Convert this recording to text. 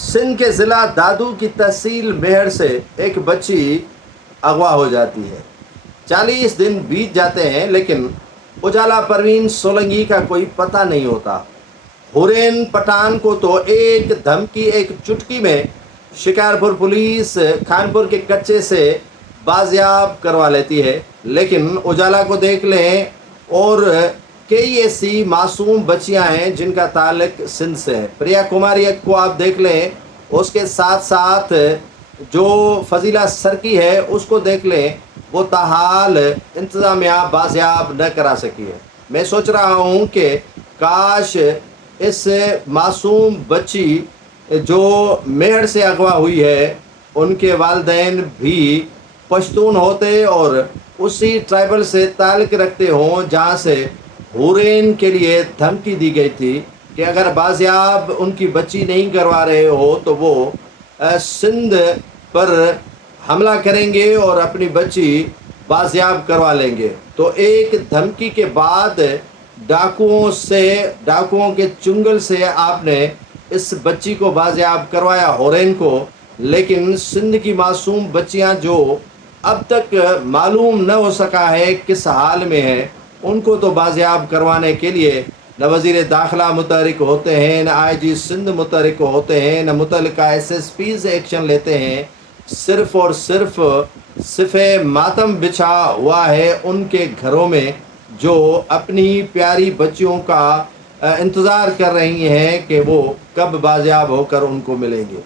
سندھ کے ضلع دادو کی تحصیل مہر سے ایک بچی اغوا ہو جاتی ہے۔ 40 دن بیت جاتے ہیں لیکن اجالا پروین سولنگی کا کوئی پتہ نہیں ہوتا۔ حورین پٹھان کو تو ایک دھمکی، ایک چٹکی میں شکارپور پولیس خانپور کے کچے سے بازیاب کروا لیتی ہے، لیکن اجالا کو دیکھ لیں اور کئی ایسی معصوم بچیاں ہیں جن کا تعلق سندھ سے ہے۔ پریا کماری کو آپ دیکھ لیں، اس کے ساتھ ساتھ جو فضیلہ سرکی ہے اس کو دیکھ لیں، وہ تاحال انتظامیہ بازیاب نہ کرا سکی ہے۔ میں سوچ رہا ہوں کہ کاش اس معصوم بچی جو مہر سے اغوا ہوئی ہے ان کے والدین بھی پشتون ہوتے اور اسی ٹرائبل سے تعلق رکھتے ہوں جہاں سے حورین کے لیے دھمکی دی گئی تھی کہ اگر بازیاب ان کی بچی نہیں کروا رہے ہو تو وہ سندھ پر حملہ کریں گے اور اپنی بچی بازیاب کروا لیں گے۔ تو ایک دھمکی کے بعد ڈاکوؤں کے چنگل سے آپ نے اس بچی کو بازیاب کروایا، حورین کو، لیکن سندھ کی معصوم بچیاں جو اب تک معلوم نہ ہو سکا ہے کس حال میں ہیں، ان کو تو بازیاب کروانے کے لیے نہ وزیر داخلہ متحرک ہوتے ہیں، نہ آئی جی سندھ متحرک ہوتے ہیں، نہ متعلقہ ایس ایس پیز ایکشن لیتے ہیں۔ صرف اور صرف ماتم بچھا ہوا ہے ان کے گھروں میں جو اپنی پیاری بچیوں کا انتظار کر رہی ہیں کہ وہ کب بازیاب ہو کر ان کو ملیں گے۔